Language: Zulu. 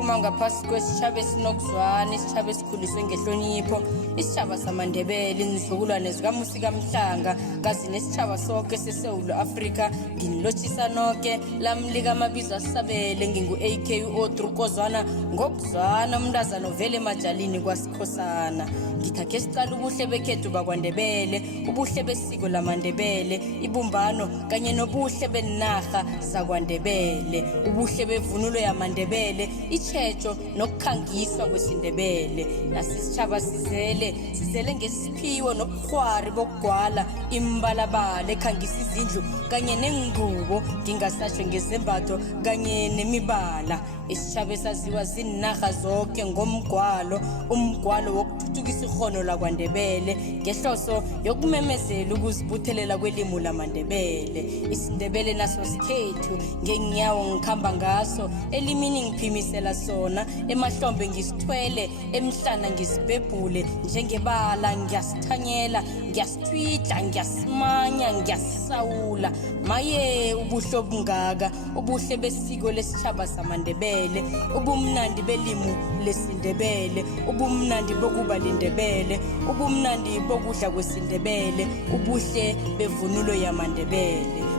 siphuma ngaphasi kwesitshaba esinokuzwana, isitshaba esikhuliswe ngehlonipho, isitshaba samaNdebele, izizukulwane zikaMusika Mhlanga, kazi nesitshaba sonke seSewula Afrika. Nginilotshisa noke lamlika amabizo asabele, ngingu-AK u-Audrey Kozwana ngokuzwana, umntazana ovele emajalini kwaSikhosana. Ngithakhe sicala ubuhle bekhethu bakwaNdebele, ubuhle besiko lamaNdebele, ibumbano kanye nobuhle benarha zakwaNdebele, ubuhle bevunulo yamaNdebele, itjhejo nokukhangiswa kwesiNdebele. Nasisitjhaba sizele ngesiphiwo nobukhwari bokugwala imbalabala ekhangisa izindlu kanye nengubo, ngingasatjho ngezembatho kanye nemibala. Isitjhaba esaziwa zinarha zonke ngomgwalo, umgwalo wokuthuthukisa ikghono lakwaNdebele ngehloso yokumemezela ukuzibuthelela kwelimu lamaNdebele. IsiNdebele naso sikhethu, ngenyawo ngikhamba ngaso, elimini ngiphimisela sona, emahlombe ngisithwele, emhlana ngisibhebhule, njengebala ngiyasithanyela, ngiyasithwidla, ngiyasimanya, ngiyasisawula. Maye ubuhle obungaka, ubuhle besiko lesitjhaba samaNdebele, ubumnandi belimu lesiNdebele, ubumnandi bokuba liNdebele, ubumnandi bokudla kwesiNdebele, ubuhle bevunulo yamaNdebele.